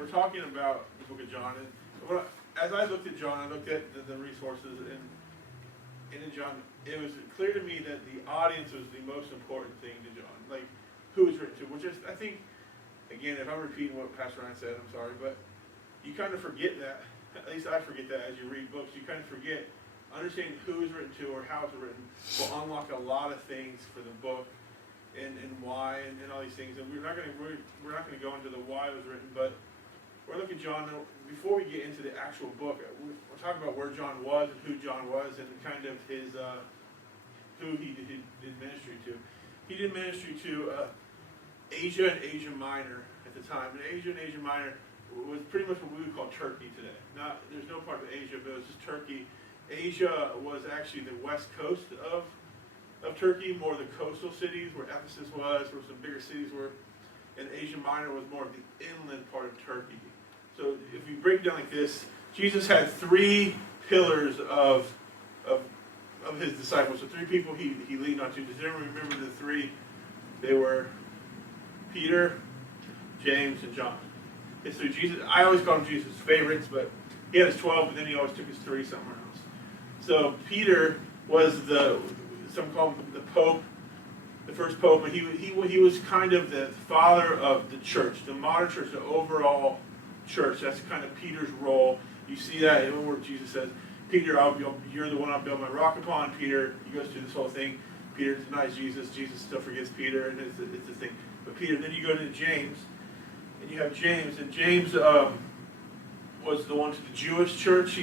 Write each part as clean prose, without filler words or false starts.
we're talking about the book of John, and as I looked at John, I looked at the resources, and in John, it was clear to me that the audience was the most important thing to John, like who it's written to, which is, I think, again, if I'm repeating what Pastor Ryan said, I'm sorry, but you kind of forget that, at least I forget that as you read books, you kind of forget understanding who it's written to or how it's written will unlock a lot of things for the book and why and all these things. And we're not going to go into the why it was written, but we're looking at John. Before we get into the actual book, we're talking about where John was and who John was and kind of his who he did ministry to. He did ministry to Asia and Asia Minor at the time. And Asia and Asia Minor was pretty much what we would call Turkey today. There's no part of Asia, but it was just Turkey. Asia was actually the west coast of Turkey, more the coastal cities where Ephesus was, where some bigger cities were, and Asia Minor was more of the inland part of Turkey. So if you break it down like this, Jesus had three pillars of his disciples. So three people he leaned on to. Does anyone remember the three? They were Peter, James, and John. And so Jesus, I always call him Jesus' favorites, but he had his 12, but then he always took his three somewhere else. So Peter was some call him the Pope, the first Pope, but he was kind of the father of the church, the modern church, the overall church. That's kind of Peter's role. You see that in where Jesus says, Peter, you're the one I'll build my rock upon. Peter, he goes through this whole thing. Peter denies Jesus. Jesus still forgets Peter, and it's a thing. But Peter, then you go to James, and you have James, and James was the one to the Jewish church.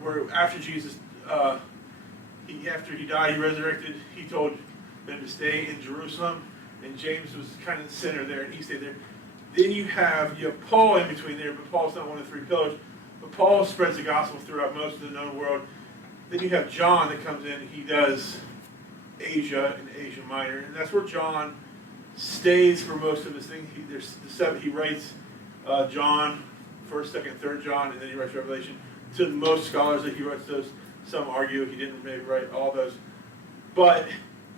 Where after Jesus, after he died, he resurrected, he told them to stay in Jerusalem, and James was kind of the center there, and he stayed there. Then you have Paul in between there, but Paul's not one of the three pillars. But Paul spreads the gospel throughout most of the known world. Then you have John that comes in, he does Asia and Asia Minor, and that's where John stays for most of his thing. He writes John, 1st, 2nd, 3rd John, and then he writes Revelation. To most scholars that he writes those, some argue he didn't maybe write all those, but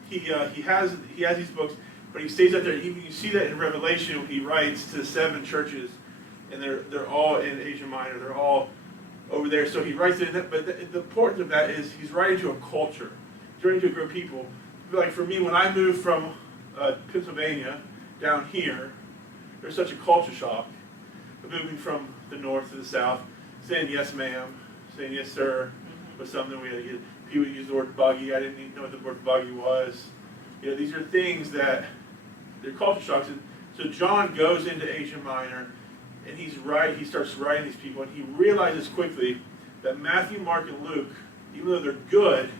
he has these books, but he stays out there. Even you see that in Revelation when he writes to 7 churches, and they're all in Asia Minor. They're all over there. So he writes it in that. But the importance of that is he's writing to a culture. He's writing to a group of people. Like for me, when I moved from Pennsylvania down here, there's such a culture shock. Moving from the north to the south, saying yes ma'am, saying yes sir, was something we had to get. He would use the word buggy. I didn't even know what the word buggy was. These are things that they're culture shocks. And so John goes into Asia Minor, and he starts writing these people, and he realizes quickly that Matthew, Mark, and Luke, even though they're good,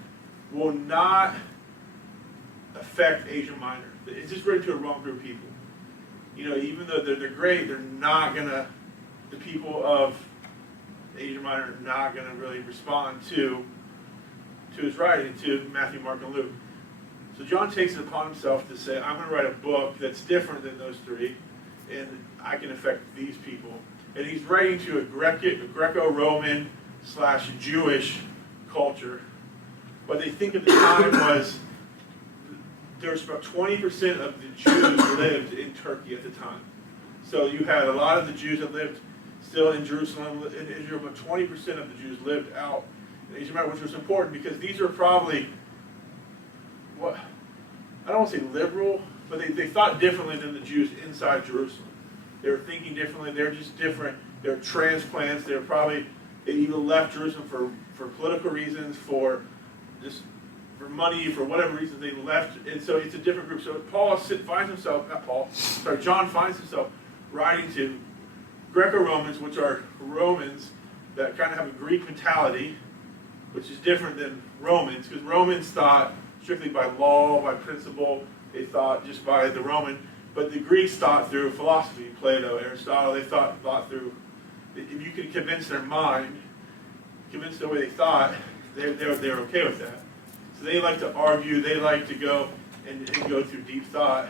will not affect Asia Minor. It's just written to a wrong group of people. Even though they're great, they're not gonna. The people of Asia Minor are not gonna really respond to his writing, to Matthew, Mark, and Luke. So John takes it upon himself to say, I'm going to write a book that's different than those three, and I can affect these people. And he's writing to a Greco-Roman / Jewish culture. What they think at the time was there's about 20% of the Jews lived in Turkey at the time. So you had a lot of the Jews that lived still in Jerusalem, in Israel, but 20% of the Jews lived out in Asia Minor, which was important because these are probably, I don't want to say liberal, but they thought differently than the Jews inside Jerusalem. They were thinking differently. They're just different. They're transplants. They either left Jerusalem for political reasons, for money, for whatever reason they left. And so it's a different group. So John finds himself writing to Greco-Romans, which are Romans that kind of have a Greek mentality, which is different than Romans, because Romans thought strictly by law, by principle. They thought just by the Roman. But the Greeks thought through philosophy, Plato, Aristotle. They thought through, if you could convince their mind, convince the way they thought, they're okay with that. So they like to argue, they like to go and go through deep thought.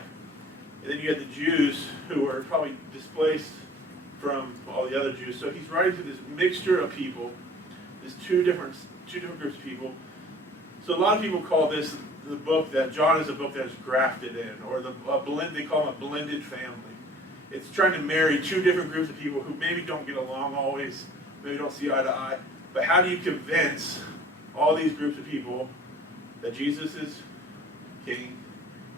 And then you had the Jews who were probably displaced from all the other Jews. So he's writing to this mixture of people, these two different groups of people. So a lot of people call this John is a book that is grafted in, or they call them a blended family. It's trying to marry two different groups of people who maybe don't get along always, maybe don't see eye to eye. But how do you convince all these groups of people that Jesus is king,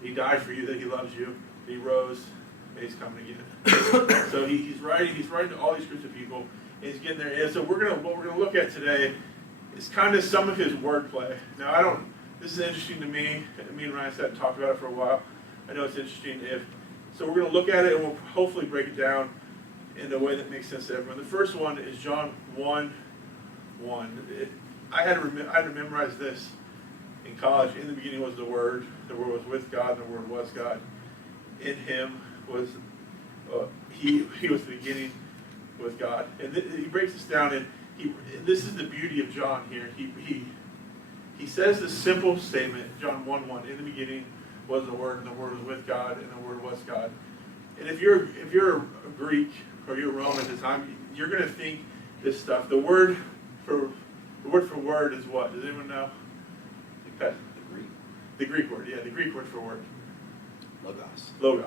he died for you, that he loves you, that he rose, and he's coming again? So he's writing to all these groups of people, and he's getting there. And so what we're gonna look at today is kind of some of his wordplay. Now this is interesting to me. Me and Ryan sat and talked about it for a while. I know it's interesting. So we're going to look at it, and we'll hopefully break it down in a way that makes sense to everyone. The first one is John 1:1. I had to memorize this in college. In the beginning was the Word was with God, and the Word was God. In him was, he was the beginning with God. And he breaks this down, and this is the beauty of John here. He says this simple statement, John 1:1, in the beginning was the Word, and the Word was with God, and the Word was God. And if you're a Greek or you're Roman at the time, you're going to think this stuff. The word for word is what? Does anyone know? The Greek. The Greek word, yeah, the Greek word for word. Logos. Logos.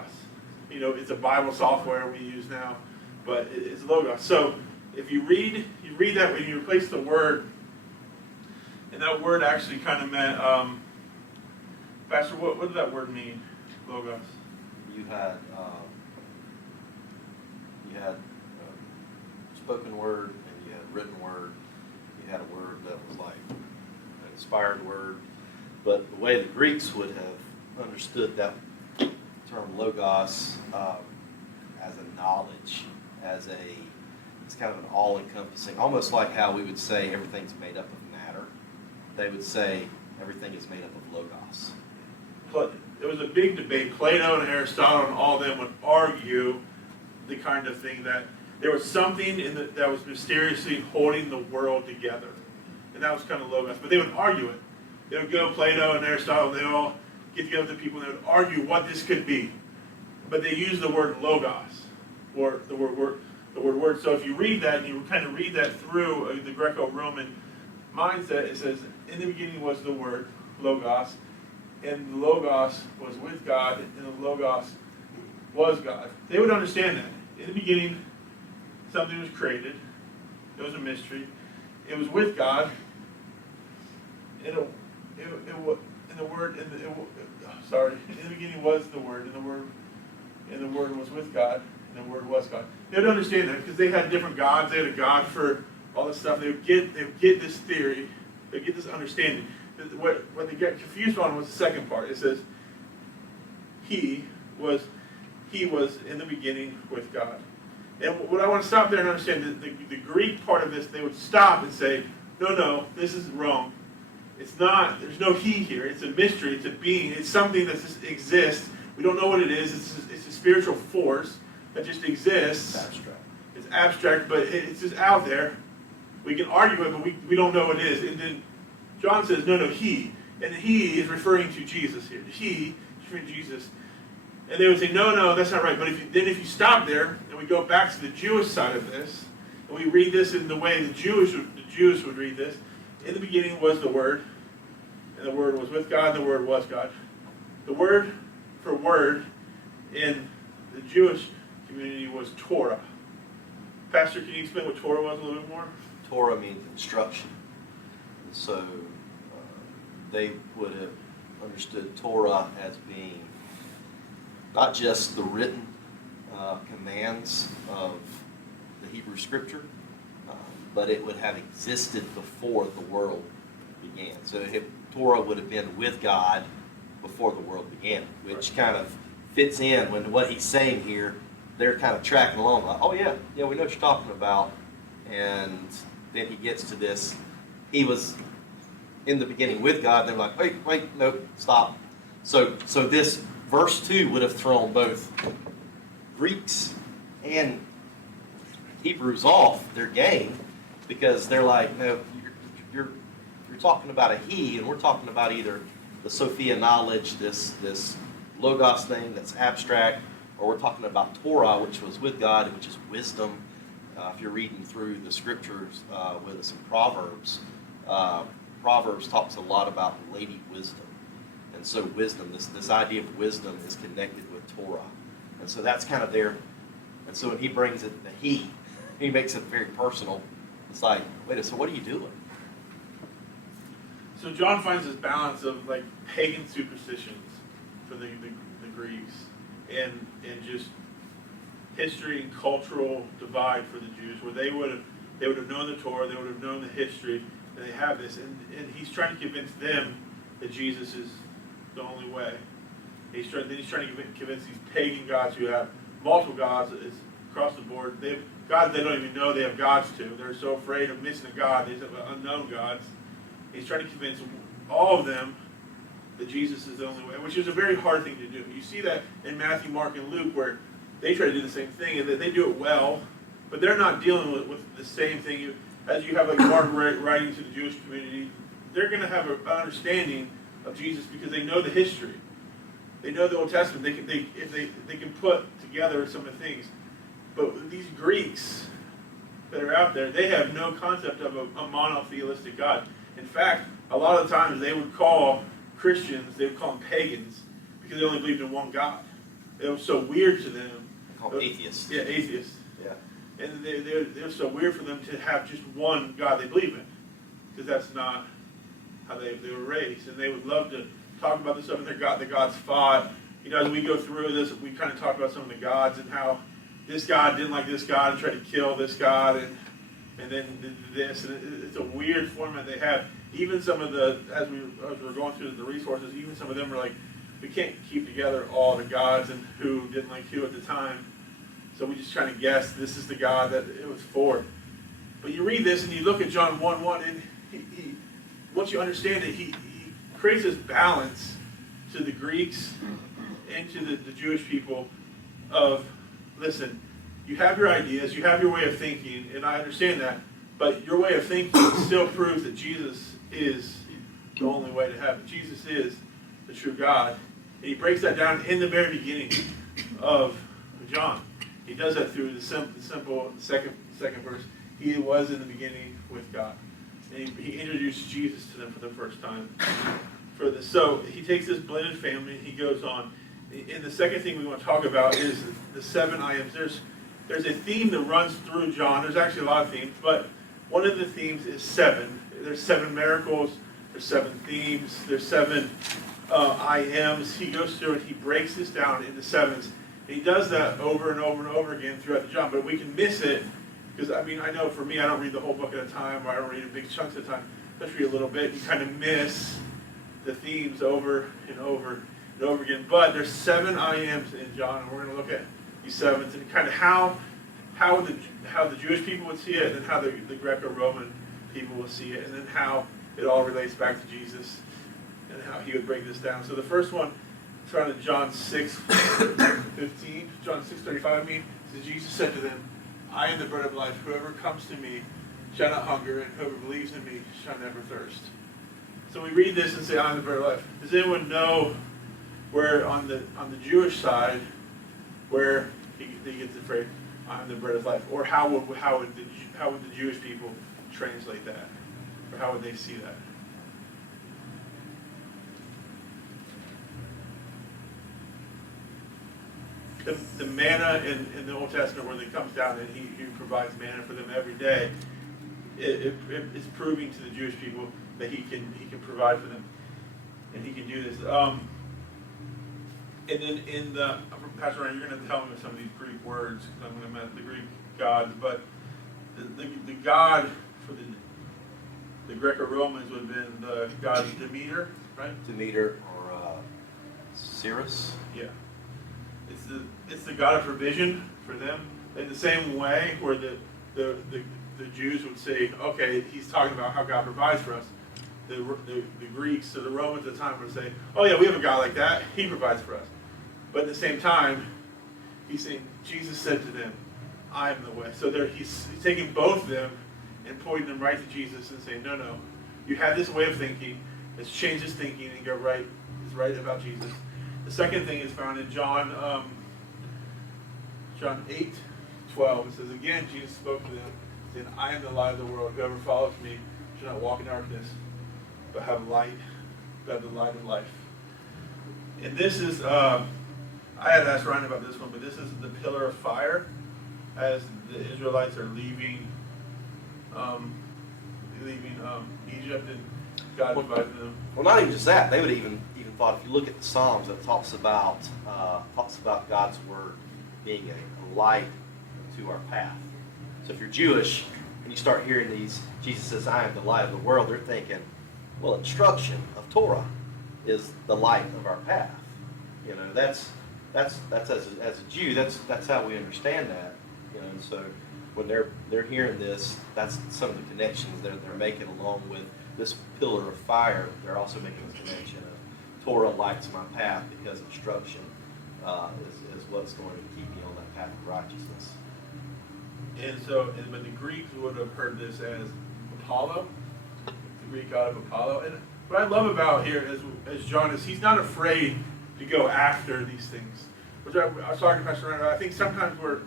It's a Bible software we use now, but it's logos. So if you read that when you replace the word, and that word actually kind of meant, Pastor, what did that word mean? Logos. You had spoken word, and you had written word. You had a word that was like an inspired word. But the way the Greeks would have understood that term logos as a knowledge, it's kind of an all-encompassing, almost like how we would say everything's made up of matter. They would say everything is made up of logos. There was a big debate. Plato and Aristotle and all of them would argue the kind of thing that there was something that was mysteriously holding the world together. And that was kind of logos. But they would argue it. They would go, Plato and Aristotle, and they all get together with the people, and they would argue what this could be. But they used the word logos, or the word. So if you read that, and you kind of read that through the Greco-Roman mindset, it says, in the beginning was the word, logos, and the logos was with God, and the logos was God. They would understand that. In the beginning, something was created. It was a mystery. It was with God. In the beginning was the Word, and the Word was with God, and the Word was God. They would understand that because they had different gods. They had a God for all this stuff. They would get this theory. They would get this understanding. What they get confused on was the second part. It says, he was in the beginning with God. And what I want to stop there and understand, the Greek part of this, they would stop and say, no, this is wrong. It's not, there's no he here. It's a mystery, it's a being, it's something that just exists. We don't know what it is. It's a spiritual force that just exists. It's abstract. It's abstract, but it's just out there. We can argue it, but we don't know what it is. And then John says, no, he. And he is referring to Jesus here. He is referring to Jesus. And they would say, no, that's not right. But if you stop there, and we go back to the Jewish side of this, and we read this in the way the Jews would read this, in the beginning was the Word, and the Word was with God, and the Word was God. The word for word in the Jewish community was Torah. Pastor, can you explain what Torah was a little bit more? Torah means instruction. And so they would have understood Torah as being not just the written commands of the Hebrew Scripture, but it would have existed before the world began. So Torah would have been with God before the world began, which kind of fits in when what he's saying here. They're kind of tracking along, like, oh yeah, we know what you're talking about. And then he gets to this, he was in the beginning with God. They're like, wait, no, stop. So this verse 2 would have thrown both Greeks and Hebrews off their game, because they're like, no, you're talking about a he, and we're talking about either the Sophia knowledge, this logos thing that's abstract, or we're talking about Torah, which was with God, which is wisdom. If you're reading through the scriptures with us in Proverbs, Proverbs talks a lot about Lady Wisdom. And so wisdom, this idea of wisdom is connected with Torah. And so that's kind of their And so when he brings it, he makes it very personal. It's like, wait, so what are you doing? So John finds this balance of like pagan superstitions for the Greeks and just history and cultural divide for the Jews, where they would have known the Torah, they would have known the history, and they have this, and he's trying to convince them that Jesus is the only way. He's trying to convince these pagan gods who have multiple gods across the board. They have gods they don't even know they have gods to. They're so afraid of missing a god. They have unknown gods. He's trying to convince all of them that Jesus is the only way, which is a very hard thing to do. You see that in Matthew, Mark, and Luke, where they try to do the same thing, and they do it well, but they're not dealing with the same thing. As you have like Mark writing to the Jewish community, they're going to have an understanding of Jesus because they know the history. They know the Old Testament. They can put together some of the things. But these Greeks that are out there, they have no concept of a monotheistic God. In fact, a lot of the times they would call Christians, they would call them pagans because they only believed in one God. It was so weird to them. Called atheists. Yeah, atheists. Yeah. And they're so weird for them to have just one God they believe in, because that's not how they were raised. And they would love to talk about the stuff and the gods fought. You know, as we go through this, we kind of talk about some of the gods and how this God didn't like this God and tried to kill this God, and then this. And it's a weird format they have. Even some of as we're going through the resources, even some of them are like, we can't keep together all the gods and who didn't like who at the time. So we just trying to guess this is the God that it was for. But you read this and you look at John 1:1, and he once you understand it, he creates this balance to the Greeks and to the Jewish people of, listen, you have your ideas, you have your way of thinking, and I understand that, but your way of thinking still proves that Jesus is the only way to heaven. Jesus is the true God. And he breaks that down in the very beginning of John. He does that through the simple second verse. He was in the beginning with God. And he introduced Jesus to them for the first time. So he takes this blended family and he goes on. And the second thing we want to talk about is the 7 I ams. There's a theme that runs through John. There's actually a lot of themes, but one of the themes is 7. There's 7 miracles. There's 7 themes. There's 7 I ams. He goes through and he breaks this down into 7s. And he does that over and over and over again throughout the John, but we can miss it because, I mean, I know for me, I don't read the whole book at a time, or I don't read it big chunks at a time. Just read a little bit. You kind of miss the themes over and over and over again. But there's 7 I ams in John, and we're going to look at these 7s and kind of how the Jewish people would see it, and how the Greco-Roman people will see it, and then how it all relates back to Jesus and how he would break this down. So the first one is found in John 6:15, John 6:35. I mean, says, Jesus said to them, "I am the bread of life. Whoever comes to me shall not hunger, and whoever believes in me shall never thirst." So we read this and say, "I am the bread of life." Does anyone know where on the Jewish side where he gets the phrase, "I am the bread of life," or how would the Jewish people translate that, or how would they see that? The manna in the Old Testament, when it comes down and he provides manna for them every day, it's proving to the Jewish people that he can provide for them, and he can do this. And then in the Pastor Ryan, you're going to tell me some of these Greek words because I'm going to mess the Greek gods, but the god for the Greco-Romans would have been the god Demeter, right? Demeter or Ceres. Yeah. It's the god of provision for them. In the same way where the Jews would say, okay, he's talking about how God provides for us. The Greeks or the Romans at the time would say, oh yeah, we have a God like that. He provides for us. But at the same time, he's saying, Jesus said to them, I am the way. So he's taking both of them and pointing them right to Jesus and saying, no, you have this way of thinking. Let's change this thinking and go right. It's right about Jesus. The second thing is found in John 8:12. It says, again, Jesus spoke to them, saying, I am the light of the world. Whoever follows me shall not walk in darkness, but have light, but have the light of life. And this is, I had asked Ryan about this one, but this is the pillar of fire. as the Israelites are leaving Egypt, and God invited them. Well, not even just that. They would even thought, if you look at the Psalms, it talks about God's word being a light to our path. So if you're Jewish and you start hearing these, Jesus says, "I am the light of the world," they're thinking, well, instruction of Torah is the light of our path. You know, that's as a Jew, that's how we understand that. You know, and so when they're hearing this, that's some of the connections they're making, along with this pillar of fire. They're also making this connection of Torah lights my path, because instruction is what's going to keep me on that path of righteousness. And so, but the Greeks would have heard this as Apollo, the Greek god of Apollo. And what I love about here as John is, he's not afraid to go after these things. Which I was talking to Pastor Ryan about. I think sometimes we're,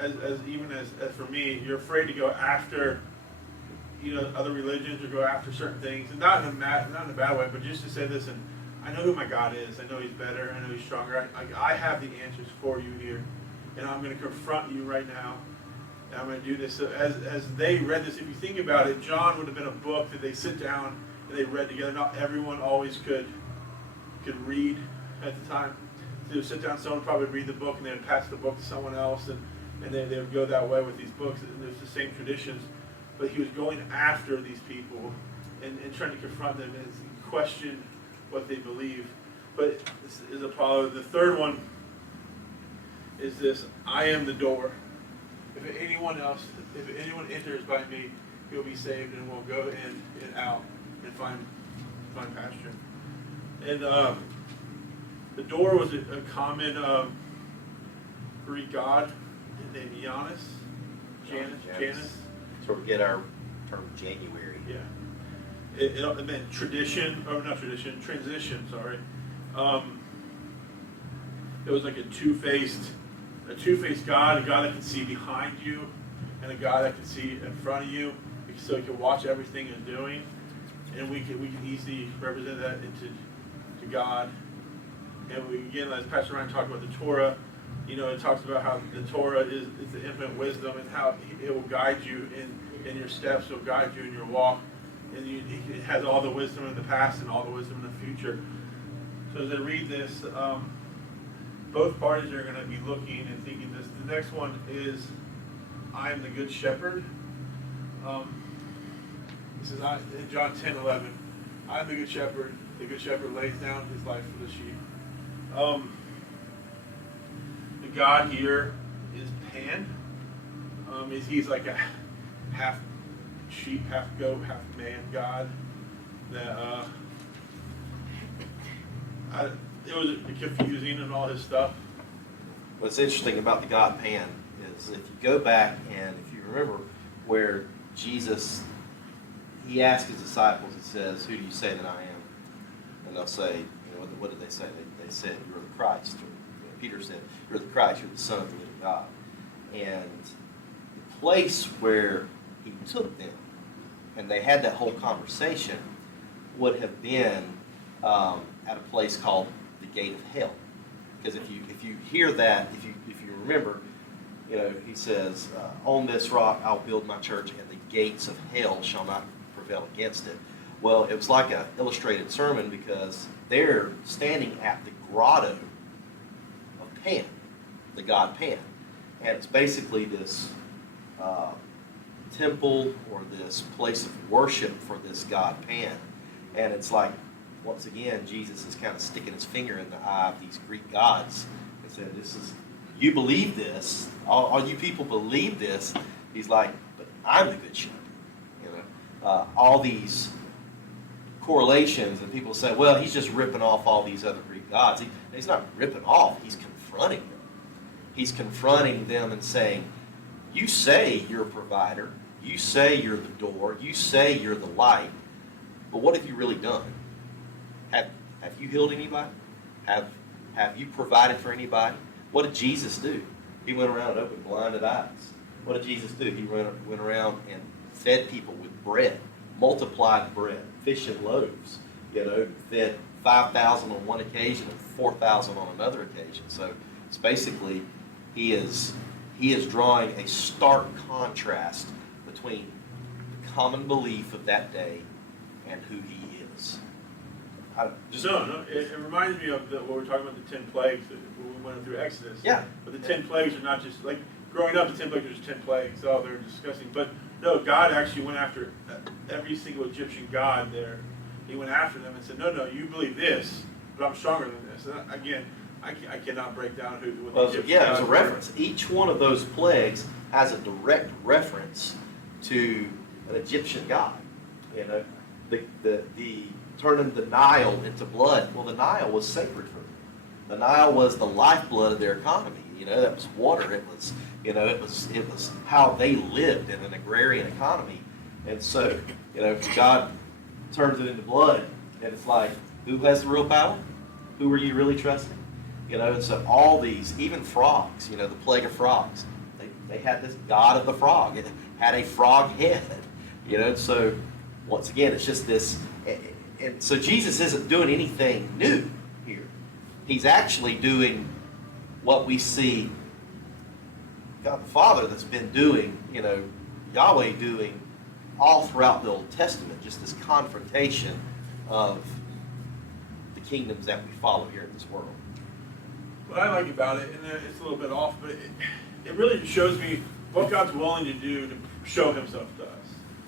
as for me, you're afraid to go after, other religions, or go after certain things, and not in a bad way, but just to say, listen, I know who my God is. I know He's better. I know He's stronger. I have the answers for you here, and I'm going to confront you right now. And I'm going to do this. So as they read this, if you think about it, John would have been a book that they sit down and they read together. Not everyone always could read at the time. So they would sit down, someone would probably read the book, and they would pass the book to someone else, and they would go that way with these books. And there's the same traditions. But he was going after these people and trying to confront them and question what they believe. But this is Apollo. The third one is this: I am the door. If anyone enters by me, he'll be saved and will go in and out and find pasture. And the door was a common Greek god named Janus. That's where we get our term January. Yeah. It meant transition, sorry. It was like a two-faced God, a God that could see behind you, and a God that could see in front of you, so He could watch everything you're doing. And we can easily represent that to God. And again, as Pastor Ryan talked about the Torah, it talks about how the Torah is the infinite wisdom, and how it will guide you in your steps, it will guide you in your walk. And it has all the wisdom in the past and all the wisdom in the future. So as I read this, both parties are going to be looking and thinking this. The next one is, I am the good shepherd. He says, in John 10:11, I am the good shepherd. The good shepherd lays down his life for the sheep. The God here is Pan. He's like a half sheep, half goat, half man God. That it was confusing and all his stuff. What's interesting about the God Pan is, if you go back and if you remember where Jesus, he asked his disciples, he says, "Who do you say that I am?" And they'll say, what did they say? They said, "You're the Christ." Or, Peter said, "You're the Christ, you're the Son of the living God." And the place where he took them and they had that whole conversation would have been at a place called the Gate of Hell. Because if you hear that, if you remember, he says, "On this rock I'll build my church, and the gates of hell shall not prevail against it." Well, it was like an illustrated sermon, because they're standing at the grotto of Pan, the god Pan. And it's basically this temple, or this place of worship for this god Pan. And it's like, once again, Jesus is kind of sticking his finger in the eye of these Greek gods and said, you believe this, all you people believe this. He's like, but I'm the good shepherd. All these correlations, and people say, well, he's just ripping off all these other Greek gods. He's not ripping off, he's confronting them. He's confronting them and saying, you say you're a provider, you say you're the door, you say you're the light, but what have you really done? Have you healed anybody? Have you provided for anybody? What did Jesus do? He went around and opened blinded eyes. What did Jesus do? He went around and fed people with bread, multiplied bread, fish and loaves. Fed 5,000 on one occasion and 4,000 on another occasion. So it's basically, he is he is drawing a stark contrast between the common belief of that day and who he is. It reminds me of what we were talking about, the 10 plagues when we went through Exodus. Yeah. But the 10 plagues are not just, like, growing up, the 10 plagues are just 10 plagues. Oh, they're disgusting. But no, God actually went after every single Egyptian god there. He went after them and said, no, you believe this, but I'm stronger than this. And again, I cannot break down what the Egyptian yeah, as a gods reference. Each one of those plagues has a direct reference to an Egyptian god. You know, the turning the Nile into blood. Well, the Nile was sacred for them. The Nile was the lifeblood of their economy. You know, that was water. It was, it was how they lived in an agrarian economy. And so, God turns it into blood, and it's like, who has the real power? Who are you really trusting? And so all these, even frogs, the plague of frogs, they had this god of the frog. It had a frog head, and so once again, it's just this, and so Jesus isn't doing anything new here. He's actually doing what we see God the Father that's been doing, Yahweh doing all throughout the Old Testament, just this confrontation of the kingdoms that we follow here in this world. What I like about it, and it's a little bit off, but it really just shows me what God's willing to do to show himself to us.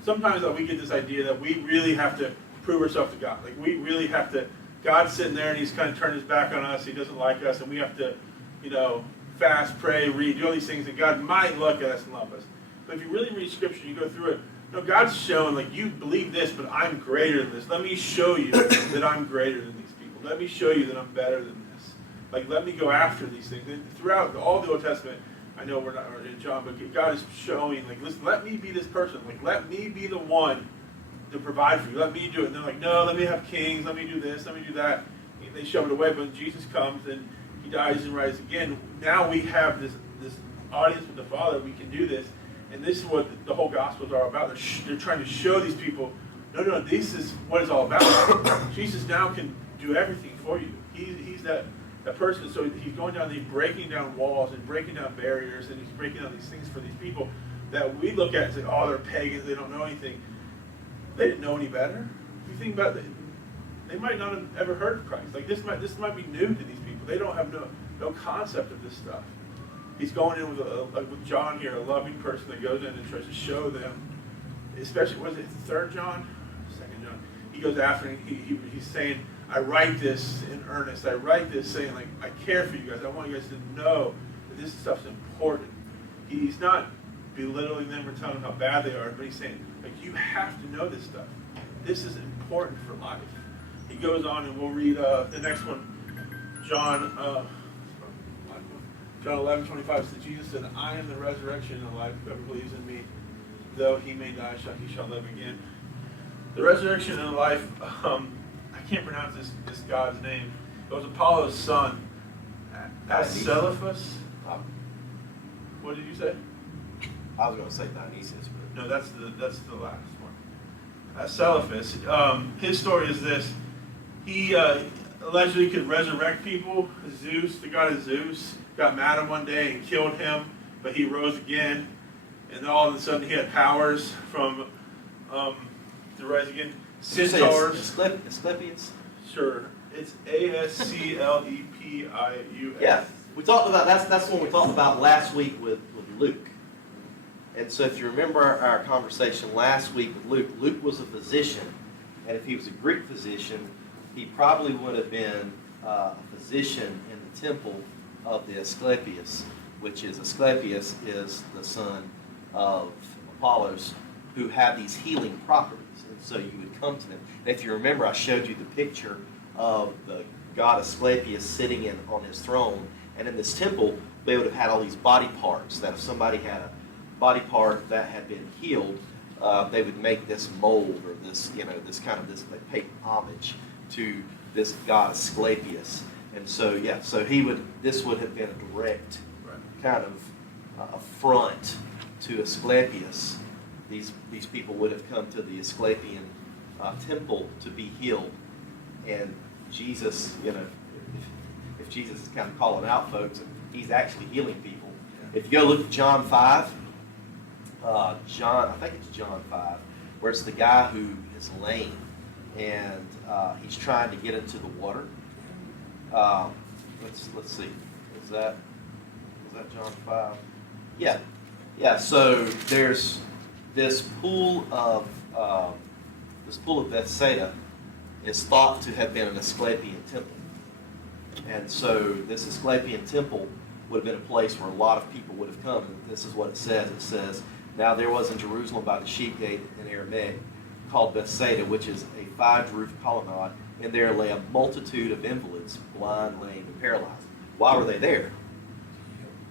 Sometimes we get this idea that we really have to prove ourselves to God. Like, we really have to, God's sitting there and he's kind of turned his back on us, he doesn't like us, and we have to, fast, pray, read, do all these things, and God might look at us and love us. But if you really read Scripture, you go through it, God's showing, like, you believe this, but I'm greater than this. Let me show you that I'm greater than these people. Let me show you that I'm better than this. Like, let me go after these things. And throughout all the Old Testament, I know we're not in John, but God is showing, like, listen, let me be this person. Like, let me be the one to provide for you. Let me do it. And they're like, no, let me have kings. Let me do this. Let me do that. And they shove it away. But when Jesus comes and he dies and rises again, now we have this audience with the Father. We can do this. And this is what the whole Gospels are about. They're trying to show these people, no, this is what it's all about. Jesus now can do everything for you. He's that person. So he's going down, he's breaking down walls and breaking down barriers, and he's breaking down these things for these people that we look at and say, oh, they're pagans, they don't know anything. They didn't know any better. If you think about it, they might not have ever heard of Christ. Like, this might be new to these people. They don't have no concept of this stuff. He's going in with John here, a loving person that goes in and tries to show them, especially, was it 3rd John? 2nd John. He goes after, and he's saying, I write this in earnest. I write this saying, like, I care for you guys. I want you guys to know that this stuff's important. He's not belittling them or telling them how bad they are, but he's saying, like, you have to know this stuff. This is important for life. He goes on, and we'll read the next one, John 11:25 says, Jesus said, I am the resurrection and the life. Whoever believes in me, though he may die, he shall live again. The resurrection and the life, I can't pronounce this God's name. It was Apollo's son, Asclepius. What did you say? I was going to say Dionysius, but no, that's the last one. Asclepius. His story is this: he allegedly could resurrect people. Zeus, the god of Zeus, got mad at him one day and killed him, but he rose again, and all of a sudden he had powers from to rise again. Centaurs. Asclepius? Sure. It's Asclepius. Yeah. We talked about, that's the one we talked about last week with Luke. And so if you remember our conversation last week with Luke, Luke was a physician, and if he was a Greek physician, he probably would have been a physician in the temple of the Asclepius, which is Asclepius is the son of Apollos, who have these healing properties. And so you would come to them. And if you remember, I showed you the picture of the god Asclepius sitting on his throne. And in this temple, they would have had all these body parts that if somebody had a body part that had been healed, they would make this mold or this, this kind of they pay homage to this god Asclepius. And so, this would have been a direct kind of affront to Asclepius. These people would have come to the Asclepian temple to be healed. And Jesus, if Jesus is kind of calling out folks, he's actually healing people. If you go look at John 5, I think it's John 5, where it's the guy who is lame, and he's trying to get into the water. Let's see. Is that John 5? Yeah. Yeah, so there's this pool of Bethsaida is thought to have been an Asclepian temple. And so this Asclepian temple would have been a place where a lot of people would have come. And this is what it says. It says, now there was in Jerusalem by the sheep gate in Aramaic, called Bethsaida, which is a 5-roofed colonnade, and there lay a multitude of invalids, blind, lame, and paralyzed. Why were they there?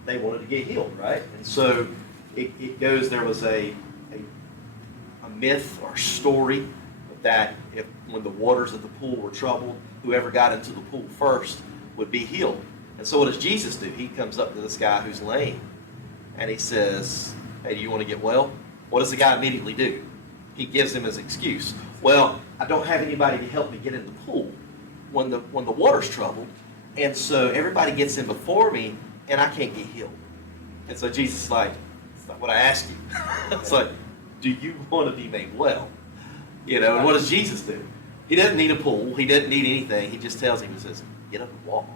They wanted to get healed, right? And so it goes, there was a myth or story that when the waters of the pool were troubled, whoever got into the pool first would be healed. And so what does Jesus do? He comes up to this guy who's lame, and he says, hey, do you want to get well? What does the guy immediately do? He gives him his excuse. Well, I don't have anybody to help me get in the pool when the water's troubled, and so everybody gets in before me, and I can't get healed. And so Jesus is like, it's not what I asked you. It's like, do you want to be made well? You know, and what does Jesus do? He doesn't need a pool. He doesn't need anything. He just tells him, he says, get up and walk.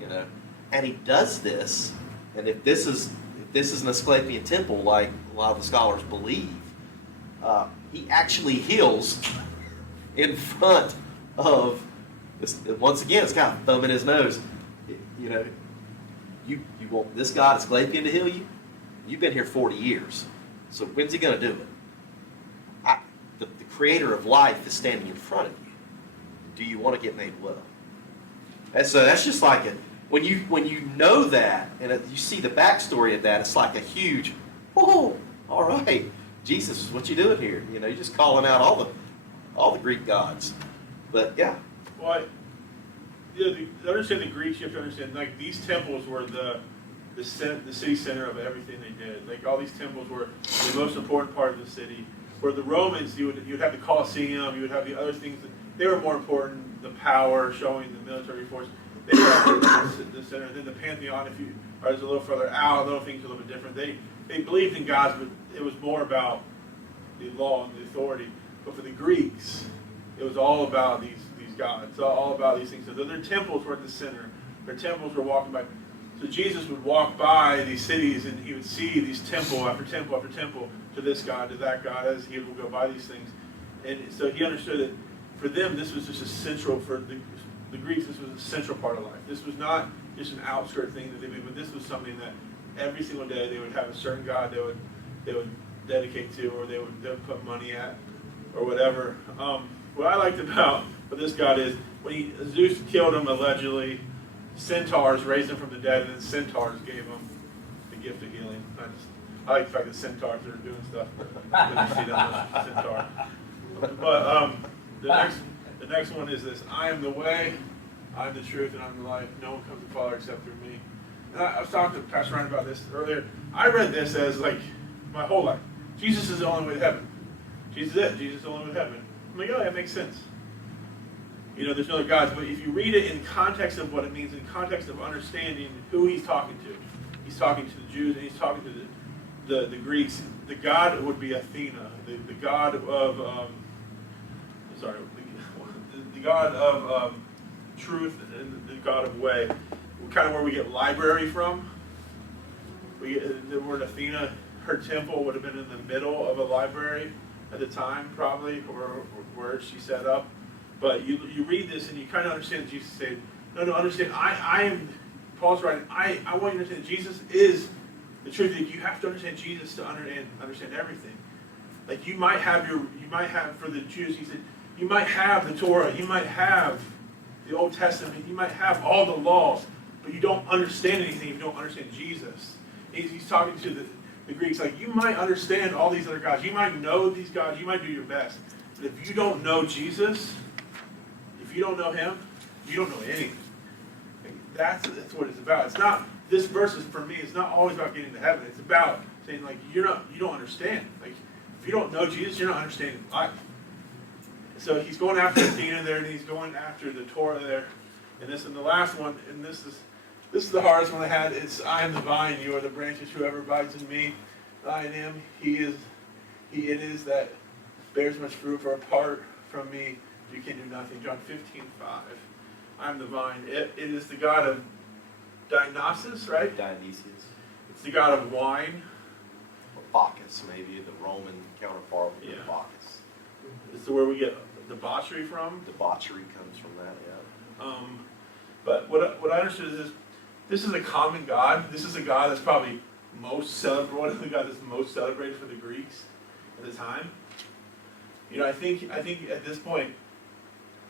You know, and he does this, and if this is an Asclepian temple, like a lot of the scholars believe, he actually heals in front of this. Once again, it's kind of thumb in his nose. You know, you want this God Asclepian to heal you? You've been here 40 years. So when's he going to do it? The creator of life is standing in front of you. Do you want to get made well? And so that's just like it. When you know that, and you see the backstory of that, it's like a huge, oh, all right, Jesus, what you doing here? You know, you're just calling out all the Greek gods. But yeah. Well, to understand the Greeks, you have to understand, like, these temples were the city center of everything they did. Like, all these temples were the most important part of the city. For the Romans, you'd have the Colosseum, you would have the other things that they were more important, the power, showing the military force. They were the center. And then the Pantheon, if you are a little further out, little things a little bit different. They believed in gods, but it was more about the law and the authority. But for the Greeks, it was all about these gods, all about these things. So their temples were at the center. Their temples were walking by. So Jesus would walk by these cities, and he would see these temple after temple after temple to this God, to that God, as he would go by these things. And so he understood that for them, this was just essential. For the Greeks, this was a central part of life. This was not just an outskirt thing that they did, but this was something that every single day they would have a certain God they would dedicate to, or they would put money at, or whatever. What I liked about what this God is, when Zeus killed him allegedly, centaurs raised him from the dead, and then centaurs gave him the gift of healing. I like the fact that centaurs are doing stuff. When you see them with centaur. But the next one is this: I am the way, I am the truth, and I am the life. No one comes to the Father except through me. And I was talking to Pastor Ryan about this earlier. I read this as like my whole life. Jesus is the only way to heaven. Jesus is it. Jesus is the only way to heaven. I'm like, oh, that makes sense. You know, there's no other gods. But if you read it in context of what it means, in context of understanding who he's talking to, he's talking to the Jews and he's talking to the Greeks. The god would be Athena, the god of the god of truth and the god of way. Kind of where we get library from. We get the word Athena. Her temple would have been in the middle of a library at the time, probably, or where she set up. But you read this and you kind of understand that Jesus said, no, understand, I am, Paul's writing, I want you to understand that Jesus is the truth. You have to understand Jesus to understand everything. Like you might have for the Jews, he said, you might have the Torah, you might have the Old Testament, you might have all the laws, but you don't understand anything if you don't understand Jesus. He's talking to the Greeks, like you might understand all these other gods, you might know these gods, you might do your best, but if you don't know Jesus, if you don't know him, you don't know anything. That's what it's about. It's not, this verse is, for me, it's not always about getting to heaven. It's about saying, like, you don't understand. Like, if you don't know Jesus, you're not understanding life. So he's going after Athena there, and he's going after the Torah there. And the last one, and this is This is the hardest one I had. It's I am the vine, you are the branches. Whoever abides in me, I in him. It is that bears much fruit. For apart from me, you can do nothing. John 15:5. I am the vine. It is the God of Dionysus, right? Dionysius. It's the God of wine. Or Bacchus, maybe, the Roman counterpart of Yeah. Bacchus. It's where we get debauchery from. Debauchery comes from that, yeah. But what I understood is this is a common God. This is a God that's probably most celebrated. One of the God that's most celebrated for the Greeks at the time. I think at this point,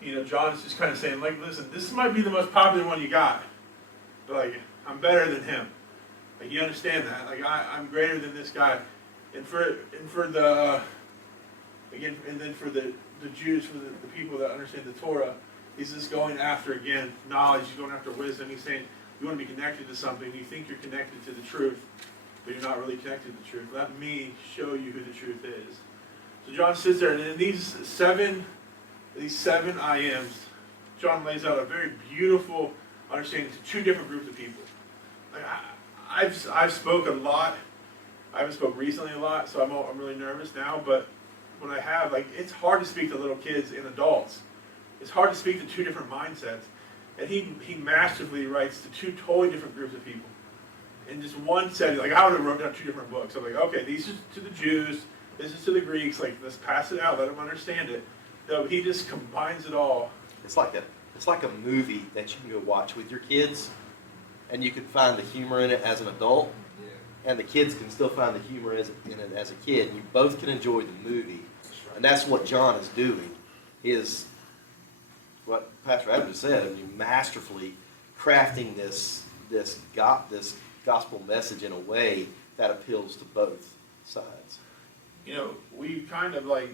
John is just kind of saying, like, listen, this might be the most popular one you got, but like, I'm better than him. Like, you understand that? Like, I'm greater than this guy, and for the again, and then for the Jews, for the people that understand the Torah, he's just going after, again, knowledge. He's going after wisdom. He's saying, you want to be connected to something. You think you're connected to the truth, but you're not really connected to the truth. Let me show you who the truth is. So John sits there, and in these seven I ams, John lays out a very beautiful understanding to two different groups of people. Like I've spoken a lot. I haven't spoke recently a lot, so I'm really nervous now. But when I have, like, it's hard to speak to little kids and adults. It's hard to speak to two different mindsets. And he masterfully writes to two totally different groups of people. In just one setting, like I would have wrote down two different books. I'm like, okay, these are to the Jews, this is to the Greeks, like let's pass it out, let them understand it. No, he just combines it all. It's like a movie that you can go watch with your kids, and you can find the humor in it as an adult, and the kids can still find the humor in it as a kid, and you both can enjoy the movie. And that's what John is doing, is what Pastor Adam just said. I mean, masterfully crafting this gospel message in a way that appeals to both sides. We kind of like,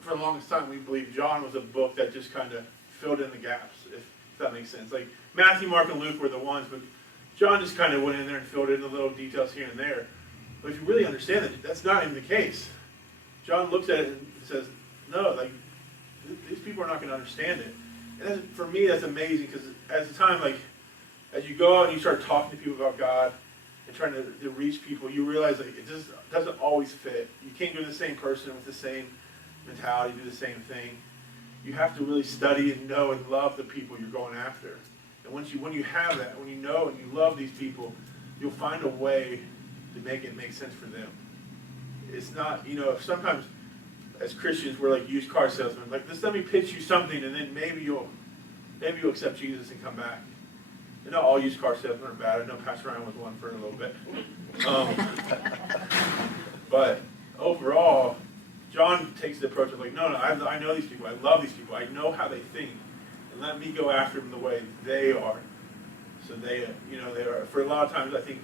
for the longest time, we believed John was a book that just kind of filled in the gaps, if that makes sense. Like Matthew, Mark, and Luke were the ones, but John just kind of went in there and filled in the little details here and there. But if you really understand it, that's not even the case. John looks at it and says, no, like, these people are not going to understand it. And for me, that's amazing, because at the time, like, as you go out and you start talking to people about God and trying to reach people, you realize, like, it just doesn't always fit. You can't go to the same person with the same mentality, do the same thing. You have to really study and know and love the people you're going after. And when you have that, when you know and you love these people, you'll find a way to make it make sense for them. It's not, sometimes as Christians we're like used car salesmen. Like, let me pitch you something, and then maybe you'll accept Jesus and come back. Not all used car salesmen are bad. I know Pastor Ryan was one for a little bit. But overall, John takes the approach of like, no, I know these people. I love these people. I know how they think. And let me go after them the way they are. So they are, for a lot of times, I think,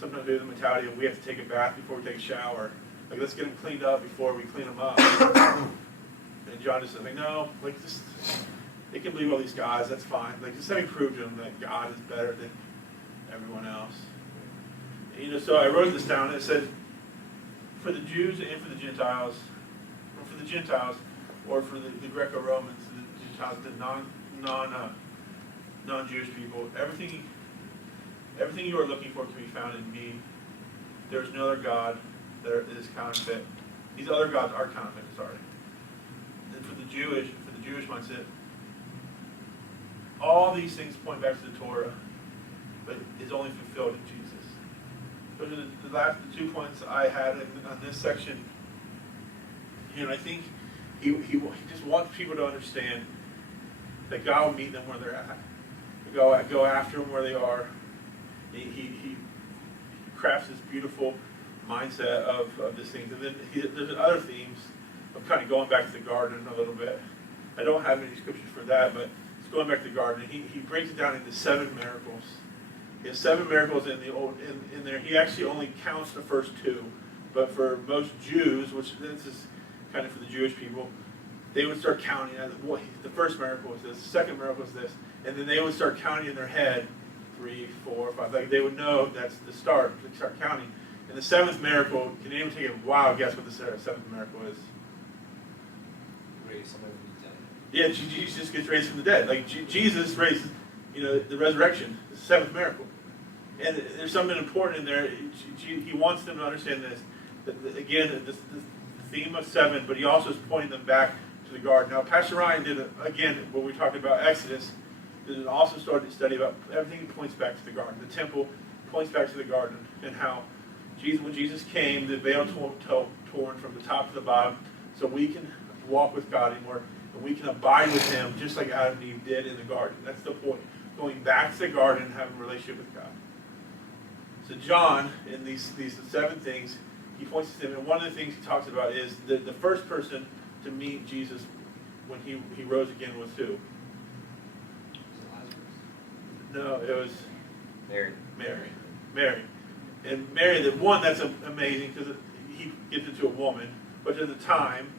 sometimes we have the mentality of we have to take a bath before we take a shower. Like, let's get them cleaned up before we clean them up. And John just said, like, no, like, just, they can believe all these guys, that's fine. Like, just let me prove to them that God is better than everyone else. And, so I wrote this down, and it said, for the Jews and for the Gentiles, or for the Greco-Romans, the Gentiles, the non-Jewish people, everything you are looking for can be found in me. There is no other God that is counterfeit. These other gods are counterfeit, sorry. And for the Jewish mindset, all these things point back to the Torah, but is only fulfilled in Jesus. Those are the 2 points I had on this section. I think he just wants people to understand that God will meet them where they're at. Go after them where they are. He crafts this beautiful mindset of these things. And then there's other themes of kind of going back to the garden a little bit. I don't have any scriptures for that, but it's going back to the garden. He breaks it down into 7 miracles. He has 7 miracles in there. He actually only counts the first 2. But for most Jews, which this is kind of for the Jewish people, they would start counting. Well, the first miracle was this, the second miracle was this, and then they would start counting in their head, 3, 4, 5. Like, they would know that's the start. They start counting. And the 7th miracle, can anyone take a wild guess what the 7th miracle is? Raise somebody from the dead. Yeah, Jesus gets raised from the dead. Like Jesus raised, the resurrection, the 7th miracle. And there's something important in there. He wants them to understand this. Again, this theme of 7, but he also is pointing them back to the garden. Now, Pastor Ryan did, again, when we talked about Exodus, did an awesome study about everything points back to the garden. The temple points back to the garden, and how when Jesus came, the veil torn from the top to the bottom, so we can walk with God anymore, and we can abide with Him just like Adam and Eve did in the garden. That's the point. Going back to the garden and having a relationship with God. So John, in these 7 things, he points to them, and one of the things he talks about is the first person to meet Jesus when he rose again was who? No, it was Mary. And Mary, the one that's amazing, because he gets into a woman, but at the time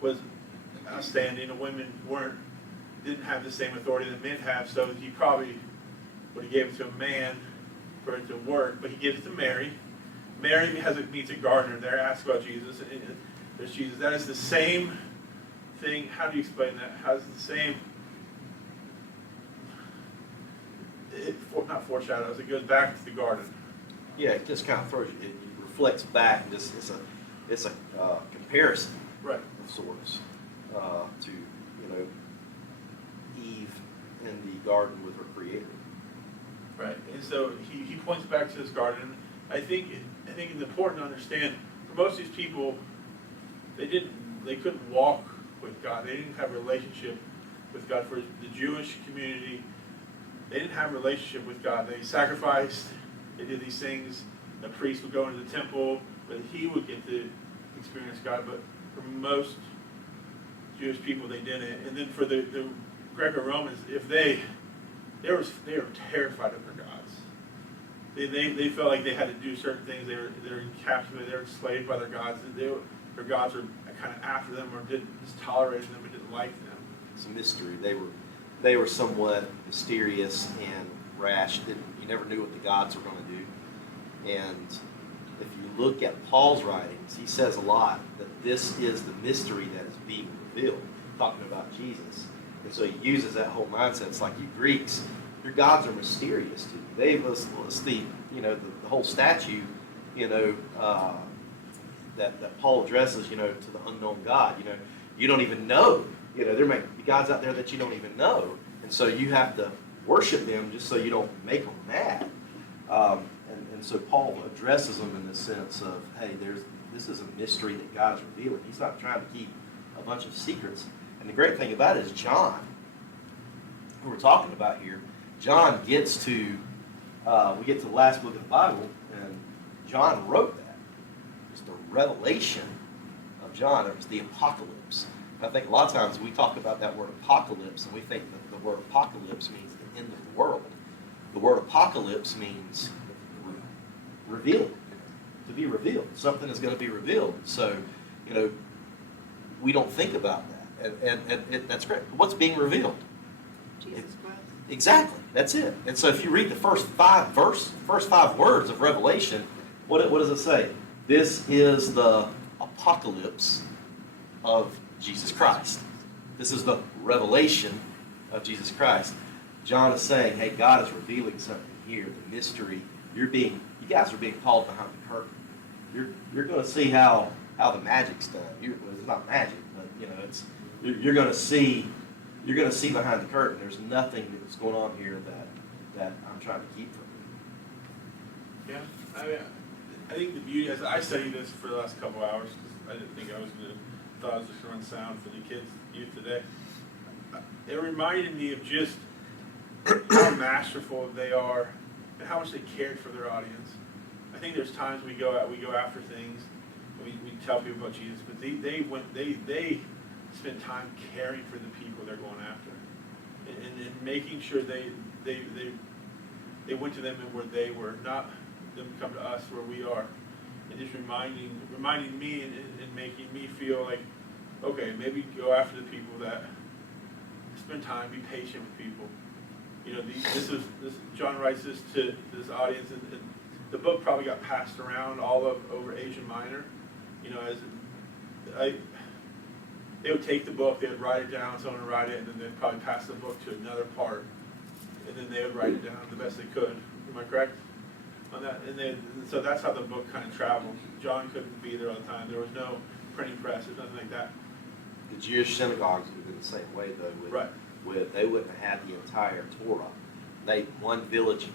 was outstanding, and women didn't have the same authority that men have, so he probably would have gave it to a man for it to work, but he gives it to Mary. Mary meets a gardener there, asks about Jesus, and there's Jesus. That is the same thing. How do you explain that? How is it the same? Not foreshadows. It goes back to the garden. Yeah, it just kind of throws you. It reflects back. Just it's a comparison, Right. of sorts, to Eve in the garden with her Creator. Right. And so he points back to this garden. I think it's important to understand, for most of these people, they couldn't walk with God. They didn't have a relationship with God. For the Jewish community, they didn't have a relationship with God. They sacrificed, they did these things. The priest would go into the temple, but he would get to experience God. But for most Jewish people, they didn't. And then for the Greco-Romans, if they were terrified of their gods. They felt like they had to do certain things. They were in captivity. They were enslaved by their gods. Their gods were kind of after them, or just tolerated them, and didn't like them. It's a mystery. They were somewhat mysterious and rash. You never knew what the gods were going to do. And if you look at Paul's writings, he says a lot that this is the mystery that is being revealed, talking about Jesus. And so he uses that whole mindset. It's like, you Greeks, your gods are mysterious to you. The whole statue, that Paul addresses, to the unknown God. You don't even know. There may be gods out there that you don't even know, and so you have to worship them just so you don't make them mad. And so Paul addresses them in the sense of, hey, this is a mystery that God is revealing. He's not trying to keep a bunch of secrets. And the great thing about it is John, who we're talking about here, John gets to, we get to the last book of the Bible, and John wrote that. It's the revelation of John. It was the apocalypse. And I think a lot of times we talk about that word apocalypse, and we think that the word apocalypse means the end of the world. The word apocalypse means revealed, to be revealed. Something is going to be revealed. So, we don't think about that. And that's great. What's being revealed? Jesus Christ. Exactly. That's it. And so if you read the first five words of Revelation, what does it say? This is the apocalypse of Jesus Christ. This is the revelation of Jesus Christ. John is saying, hey, God is revealing something here, the mystery. You guys are being called behind the curtain. You're going to see how the magic's done. It's not magic, but you're going to see behind the curtain. There's nothing that's going on here that I'm trying to keep from you. Yeah, I think the beauty, as I studied this for the last couple hours, because I didn't think thought I was just going to run sound for the kids, youth today. It reminded me of just how masterful they are and how much they cared for their audience. I think there's times we go after things, and we tell people about Jesus, but they spend time caring for the people they're going after, and making sure they went to them and where they were, not them come to us where we are, and just reminding me and making me feel like, okay, maybe go after the people that spend time, be patient with people. John writes this to this audience, and the book probably got passed around over Asia Minor. They would take the book, they would write it down, someone would write it, and then they'd probably pass the book to another part, and then they would write it down the best they could. Am I correct? on that, and then, so that's how the book kind of traveled. John couldn't be there all the time. There was no printing press or nothing like that. The Jewish synagogues would have been the same way though. Right. They wouldn't have had the entire Torah. One village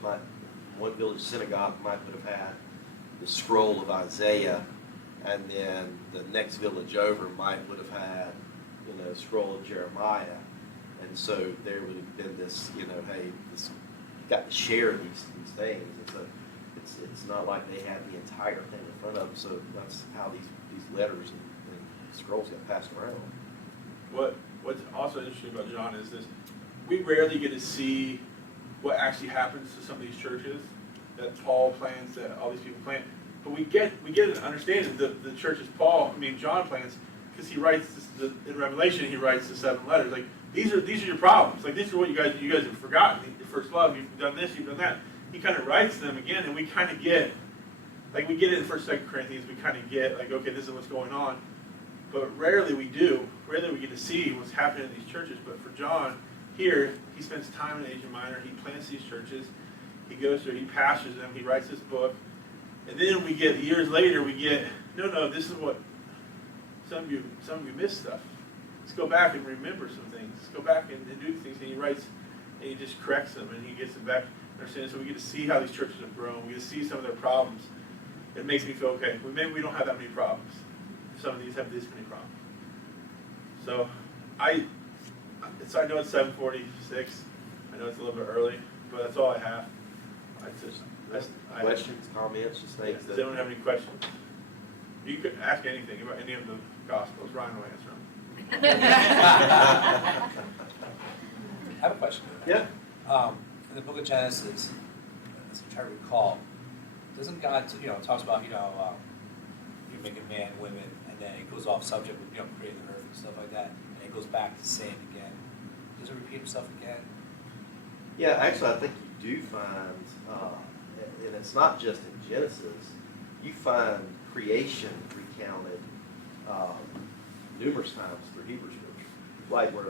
synagogue might would have had the scroll of Isaiah, and then the next village over would have had, scroll of Jeremiah, and so there would have been this, hey, this, you got to share these things, and so it's not like they had the entire thing in front of them. So that's how these letters and scrolls got passed around. What's also interesting about John is this: we rarely get to see what actually happens to some of these churches that Paul plants, that all these people plant. But we get an understanding that the churches John plants, because he writes in Revelation, he writes the 7 letters. Like these are your problems. Like these are what you guys have forgotten. Your first love. You've done this. You've done that. He kind of writes them again, and we kind of get, like we get it in 1st, 2 Corinthians. We kind of get like, okay, this is what's going on. But rarely we do. Rarely we get to see what's happening in these churches. But for John, here, he spends time in Asia Minor. He plants these churches. He goes through, he pastors them. He writes this book. And then we get, years later, no, this is what, some of you missed stuff. Let's go back and remember some things. Let's go back and do these things. And he writes, and he just corrects them, and he gets them back. Understand? So we get to see how these churches have grown. We get to see some of their problems. It makes me feel, okay, maybe we don't have that many problems. Some of these have this many problems. So I know it's 7:46. I know it's a little bit early, but that's all I have. Questions, comments, just things. Does anyone have any questions? You could ask anything about any of the Gospels. Ryan will answer them. I have a question. Yeah. In the book of Genesis, as I'm trying to recall, doesn't God, talks about, you're making man, women, and then it goes off subject with, creating the earth and stuff like that, and it goes back to saying again. Does it repeat himself again? Yeah, actually, I think you do find, and it's not just in Genesis, you find creation recounted numerous times through Hebrew scripture, like where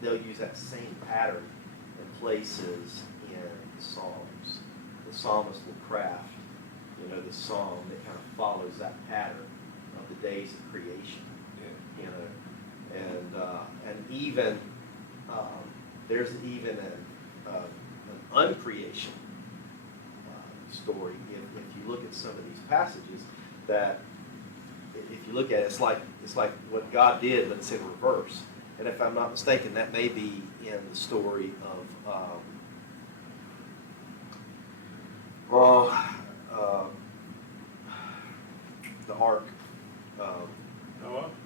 they'll use that same pattern in places in Psalms. The psalmist will craft, the psalm that kind of follows that pattern of the days of creation. Yeah. And even there's even an uncreation story. If you look at some of these passages, that if you look at it, it's like what God did, but it's in reverse. And if I'm not mistaken, that may be in the story of the ark.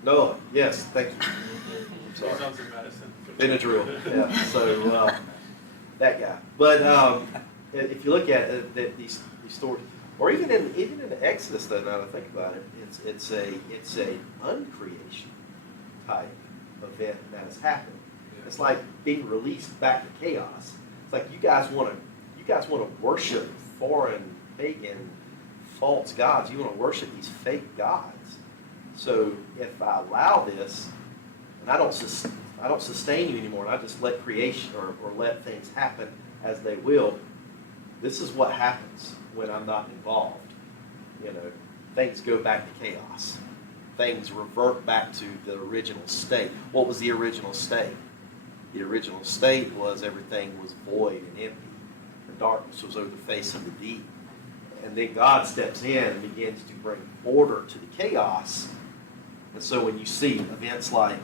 Noah. Yes, thank you. I'm sorry. Sounds like medicine. Benadryl. Yeah. So that guy. But if you look at it, these stories, or even in the Exodus, though, now that I think about it, it's a uncreation type event that has happened. Yeah. It's like being released back to chaos. It's like you guys want to worship foreign, pagan, false gods. You want to worship these fake gods. So if I allow this, and I don't sustain you anymore, and I just let creation or let things happen as they will, this is what happens when I'm not involved. Things go back to chaos. Things revert back to the original state. What was the original state? The original state was everything was void and empty. The darkness was over the face of the deep. And then God steps in and begins to bring order to the chaos. And so when you see events like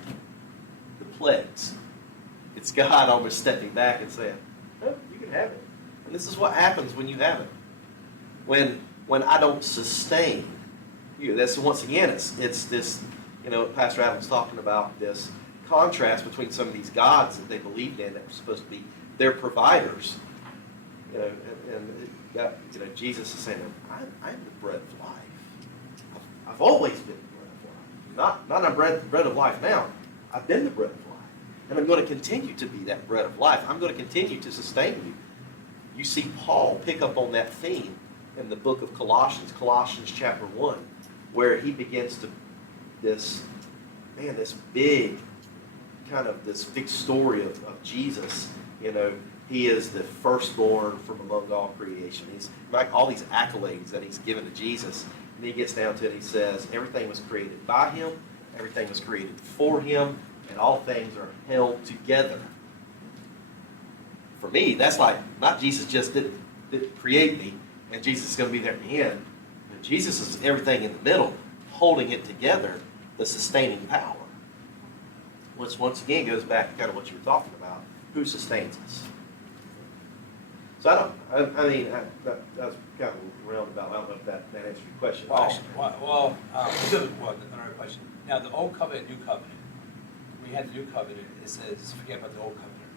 the plagues, it's God almost stepping back and saying, "Oh, you can have it." And this is what happens when you have it. When I don't sustain you, that's once again, it's this, Pastor Adam's talking about this contrast between some of these gods that they believed in that were supposed to be their providers. Jesus is saying, I'm the bread of life. I've always been the bread of life. Not I'm bread of life now. I've been the bread of life. And I'm going to continue to be that bread of life. I'm going to continue to sustain you. You see Paul pick up on that theme in the book of Colossians chapter 1, where he begins to this big story of Jesus, He is the firstborn from among all creation. He's like all these accolades that he's given to Jesus. And he gets down to it, he says, everything was created by him, everything was created for him, and all things are held together. For me, that's like, not Jesus just didn't create me, and Jesus is going to be there at the end. But Jesus is everything in the middle, holding it together, the sustaining power. Which once again goes back to kind of what you were talking about. Who sustains us? So I mean, that was kind of roundabout. I don't know if that answers your question. Well, actually, another question. Now, the old covenant, new covenant. We had the new covenant. It says, forget about the old covenant,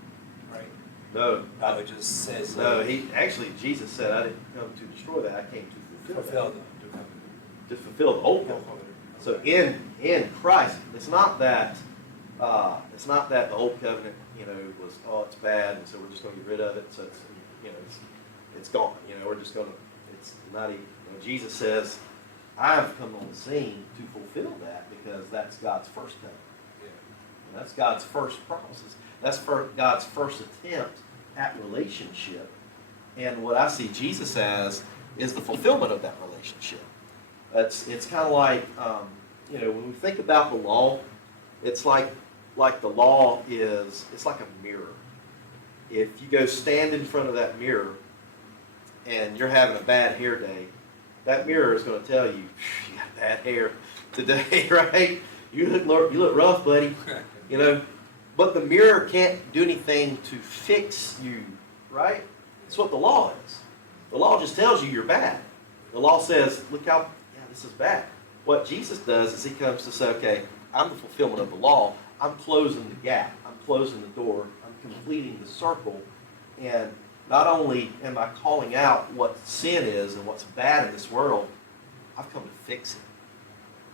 right? No. No, it just says. No, Jesus said, I didn't come to destroy that. I came to fulfill the that. new covenant. To fulfill the old covenant. So in Christ, it's not that the old covenant, was it's bad, and so we're just going to get rid of it. So it's gone. We're just going to. It's not even. Jesus says, I've come on the scene to fulfill that because that's God's first covenant. Yeah. And that's God's first promises. That's God's first attempt at relationship. And what I see Jesus as is the fulfillment of that relationship. It's kind of like, when we think about the law, it's like the law it's like a mirror. If you go stand in front of that mirror and you're having a bad hair day, that mirror is going to tell you, you got bad hair today, right? You look rough, buddy. But the mirror can't do anything to fix you, right? That's what the law is. The law just tells you you're bad. The law says, look how, this is bad. What Jesus does is he comes to say, okay, I'm the fulfillment of the law. I'm closing the gap. I'm closing the door. I'm completing the circle. And not only am I calling out what sin is and what's bad in this world, I've come to fix it.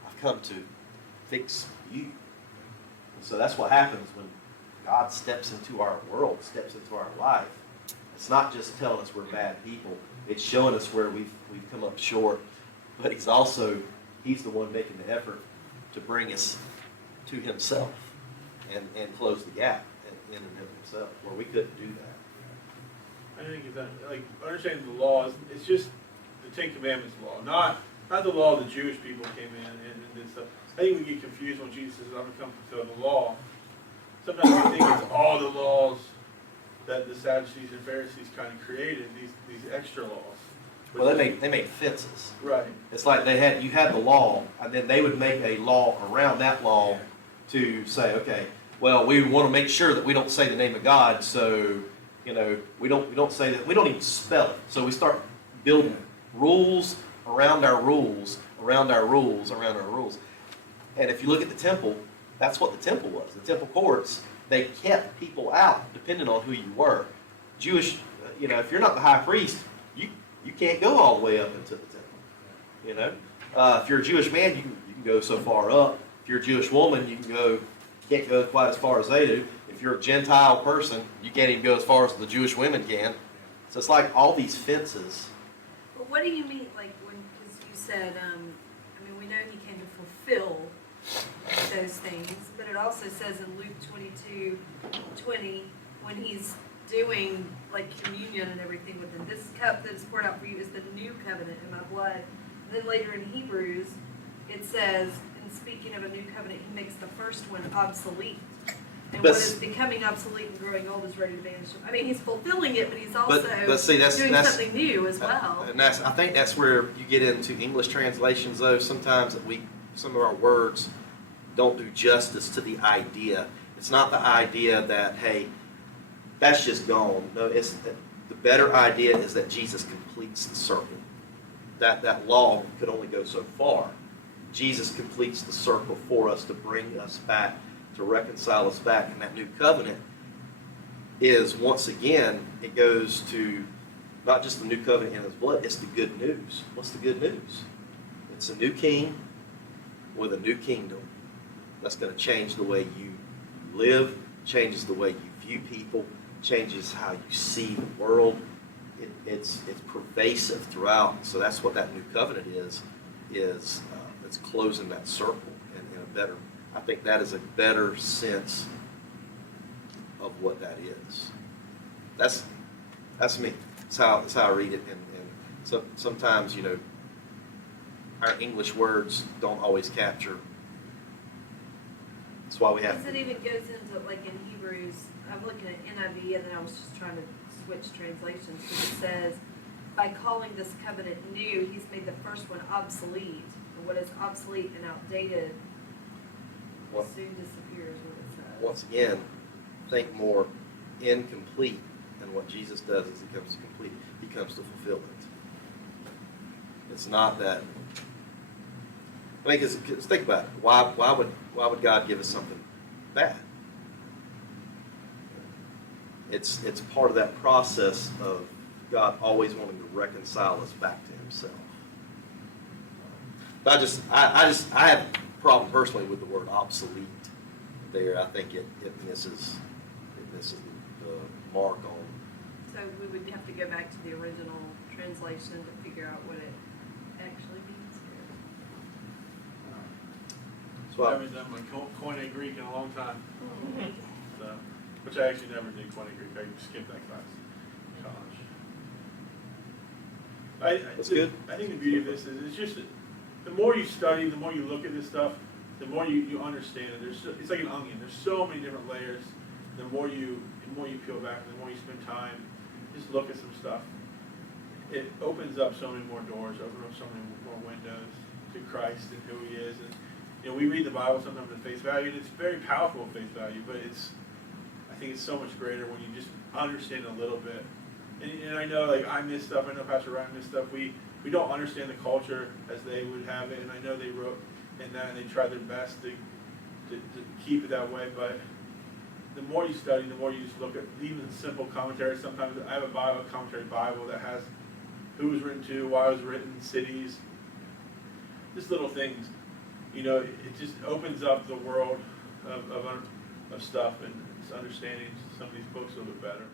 I've come to fix you. And so that's what happens when God steps into our world, steps into our life. It's not just telling us we're bad people. It's showing us where we've come up short. But he's the one making the effort to bring us to himself and close the gap in and of himself, where we couldn't do that. I think it's understanding the law it's just the Ten Commandments law, not the law the Jewish people came in and did stuff. I think we get confused when Jesus says, I'm going to come fulfill the law. Sometimes we think it's all the laws that the Sadducees and Pharisees kind of created, these extra laws. Well, they make fences. Right. It's like you had the law, and then they would make a law around that law to say, okay, well, we want to make sure that we don't say the name of God, so we don't say that, we don't even spell it. So we start building rules around our rules, around our rules, around our rules. And if you look at the temple, that's what the temple was. The temple courts, they kept people out depending on who you were. Jewish, if you're not the high priest, you can't go all the way up into the temple. If you're a Jewish man, you can go so far up. If you're a Jewish woman, you can't go quite as far as they do. If you're a Gentile person, you can't even go as far as the Jewish women can. So it's like all these fences. But what do you mean, because you said, we know he came to fulfill those things, but it also says in Luke 22:20, when he's doing communion and everything with them, this cup that is poured out for you is the new covenant in my blood. And then later in Hebrews, it says, in speaking of a new covenant, he makes the first one obsolete. And what is becoming obsolete and growing old is ready to vanish. He's fulfilling it, but he's also doing something new as well. And I think that's where you get into English translations, though. Sometimes some of our words don't do justice to the idea. It's not the idea that, hey, that's just gone. No, it's the better idea is that Jesus completes the circle. That law could only go so far. Jesus completes the circle for us to bring us back, to reconcile us back. And that new covenant is, once again, it goes to not just the new covenant in his blood, it's the good news. What's the good news? It's a new king with a new kingdom that's going to change the way you live, changes the way you view people, changes how you see the world. It's pervasive throughout. So that's what that new covenant is it's closing that circle in a better, I think that is a better sense of what that is. That's me. That's how I read it. And so sometimes, you know, our English words don't always capture. That's why we have. Because it even goes into, like in Hebrews, I'm looking at NIV and then I was just trying to switch translations, because it says, by calling this covenant new, he's made the first one obsolete. And what is obsolete and outdated What- soon disappears, what it says. Once again, think more incomplete, and what Jesus does is he comes to complete. He comes to fulfillment. It's not that. I mean, because think about it. Why would God give us something bad? It's part of that process of God always wanting to reconcile us back to Himself. But I have a problem personally with the word obsolete. There, I think it misses the mark on. So we would have to go back to the original translation to figure out what it actually means here. So I haven't done my Koine Greek in a long time. So, which I actually never did Koine Greek. I skipped that class in college. That's good. I think the beauty of this is it's just that the more you study, the more you look at this stuff, the more you understand it. It's like an onion. There's so many different layers. The more you peel back, the more you spend time, just look at some stuff. It opens up so many more doors, opens up so many more windows to Christ and who He is. And you know, we read the Bible sometimes at face value, and it's very powerful at face value. But I think it's so much greater when you just understand a little bit. And I know, like, I miss stuff. I know Pastor Ryan missed stuff. We don't understand the culture as they would have it, and I know they wrote in that, and they tried their best to keep it that way. But the more you study, the more you just look at even simple commentaries. Sometimes I have a commentary Bible that has who was written to, why it was written, cities, just little things. You know, it just opens up the world of stuff and just understanding some of these books a little bit better.